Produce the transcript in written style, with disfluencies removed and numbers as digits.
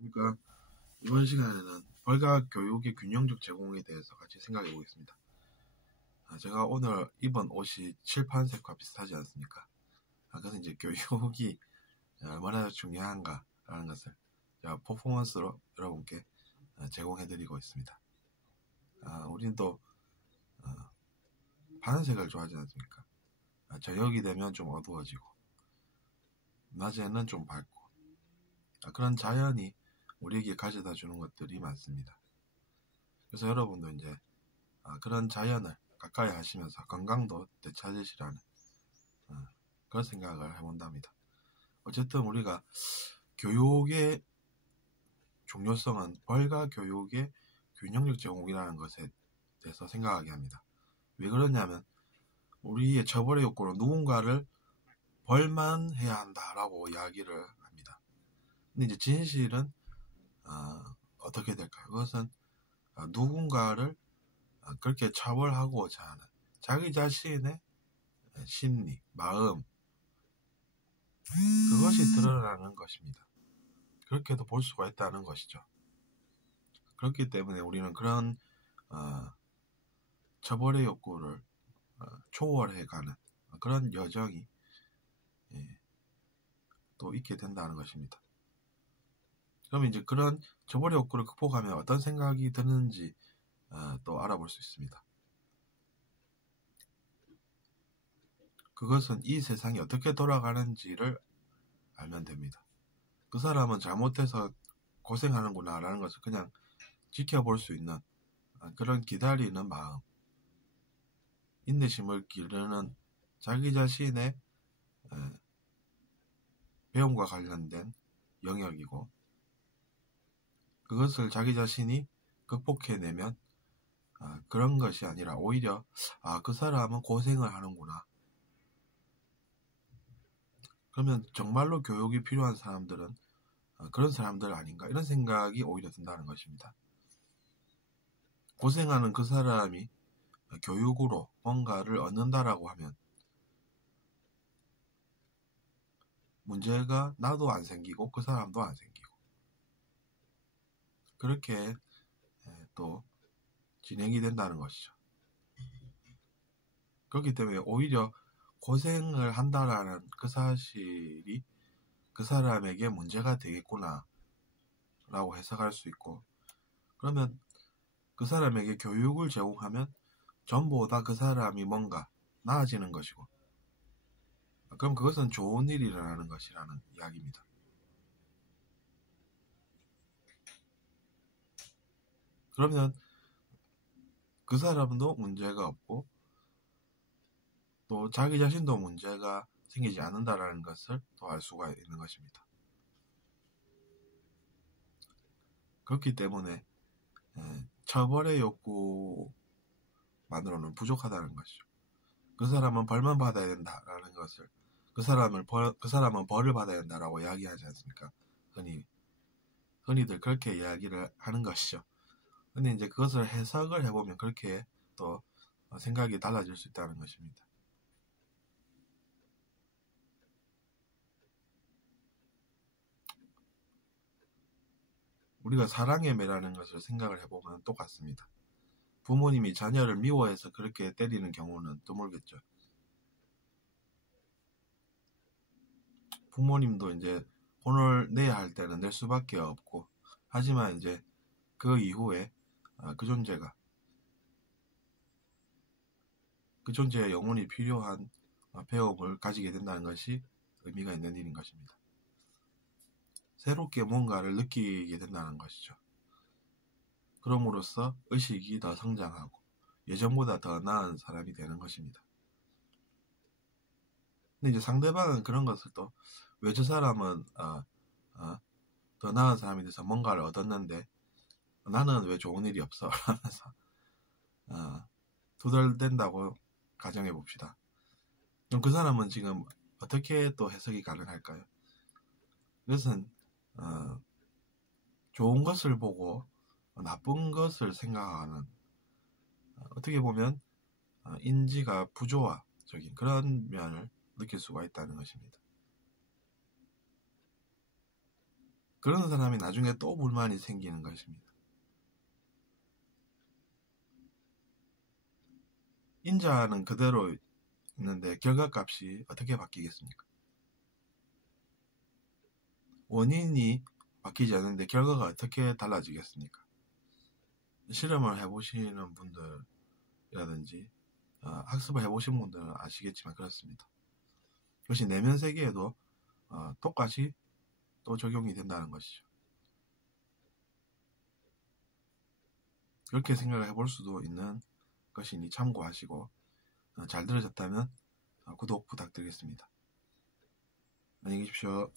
그러니까 이번 시간에는 벌과 교육의 균형적 제공에 대해서 같이 생각해 보겠습니다. 제가 오늘 입은 옷이 칠판색과 비슷하지 않습니까? 그래서 이제 교육이 얼마나 중요한가라는 것을 제가 퍼포먼스로 여러분께 제공해드리고 있습니다. 우리는 또 파란색을 좋아하지 않습니까? 저녁이 되면 좀 어두워지고 낮에는 좀 밝고 그런 자연이 우리에게 가져다 주는 것들이 많습니다. 그래서 여러분도 이제 그런 자연을 가까이 하시면서 건강도 되찾으시라는 그런 생각을 해본답니다. 어쨌든 우리가 교육의 중요성은 벌과 교육의 균형적 제공이라는 것에 대해서 생각하게 합니다. 왜 그러냐면 우리의 처벌의 욕구로 누군가를 벌만 해야 한다라고 이야기를 합니다. 근데 이제 진실은 어떻게 될까요? 그것은 누군가를 그렇게 처벌하고자 하는 자기 자신의 심리, 마음 그것이 드러나는 것입니다. 그렇게도 볼 수가 있다는 것이죠. 그렇기 때문에 우리는 그런 처벌의 욕구를 초월해가는 그런 여정이 또 있게 된다는 것입니다. 그럼 이제 그런 처벌의 욕구를 극복하면 어떤 생각이 드는지 또 알아볼 수 있습니다. 그것은 이 세상이 어떻게 돌아가는지를 알면 됩니다. 그 사람은 잘못해서 고생하는구나 라는 것을 그냥 지켜볼 수 있는 그런 기다리는 마음, 인내심을 기르는 자기 자신의 배움과 관련된 영역이고 그것을 자기 자신이 극복해내면 그런 것이 아니라 오히려 그 사람은 고생을 하는구나. 그러면 정말로 교육이 필요한 사람들은 그런 사람들 아닌가 이런 생각이 오히려 든다는 것입니다. 고생하는 그 사람이 교육으로 뭔가를 얻는다라고 하면 문제가 나도 안 생기고 그 사람도 안 생기고 그렇게 또 진행이 된다는 것이죠. 그렇기 때문에 오히려 고생을 한다라는 그 사실이 그 사람에게 문제가 되겠구나 라고 해석할 수 있고 그러면 그 사람에게 교육을 제공하면 전보다 그 사람이 뭔가 나아지는 것이고 그럼 그것은 좋은 일이 일어나는 것이라는 이야기입니다. 그러면 그 사람도 문제가 없고 또 자기 자신도 문제가 생기지 않는다라는 것을 또 알 수가 있는 것입니다. 그렇기 때문에 처벌의 욕구만으로는 부족하다는 것이죠. 그 사람은 벌만 받아야 된다라는 것을 그 사람은 벌을 받아야 된다라고 이야기하지 않습니까? 흔히들 그렇게 이야기를 하는 것이죠. 근데 이제 그것을 해석을 해보면 그렇게 또 생각이 달라질 수 있다는 것입니다. 우리가 사랑의 매라는 것을 생각을 해보면 똑같습니다. 부모님이 자녀를 미워해서 그렇게 때리는 경우는 드물겠죠. 부모님도 이제 혼을 내야 할 때는 낼 수밖에 없고 하지만 이제 그 이후에 그 존재의 영혼이 필요한 배움을 가지게 된다는 것이 의미가 있는 일인 것입니다. 새롭게 뭔가를 느끼게 된다는 것이죠. 그럼으로써 의식이 더 성장하고 예전보다 더 나은 사람이 되는 것입니다. 근데 이제 상대방은 그런 것을 또 왜 저 사람은 더 나은 사람이 돼서 뭔가를 얻었는데 나는 왜 좋은 일이 없어? 하면서 투덜댄다고 가정해 봅시다. 그럼 그 사람은 지금 어떻게 또 해석이 가능할까요? 그것은 좋은 것을 보고 나쁜 것을 생각하는 어떻게 보면 인지가 부조화적인 그런 면을 느낄 수가 있다는 것입니다. 그런 사람이 나중에 또 불만이 생기는 것입니다. 인자는 그대로 있는데 결과값이 어떻게 바뀌겠습니까? 원인이 바뀌지 않는데 결과가 어떻게 달라지겠습니까? 실험을 해보시는 분들이라든지 학습을 해보신 분들은 아시겠지만 그렇습니다. 그것이 내면 세계에도 똑같이 또 적용이 된다는 것이죠. 그렇게 생각을 해볼 수도 있는 것이니 참고하시고 잘 들으셨다면 구독 부탁드리겠습니다. 안녕히 계십시오.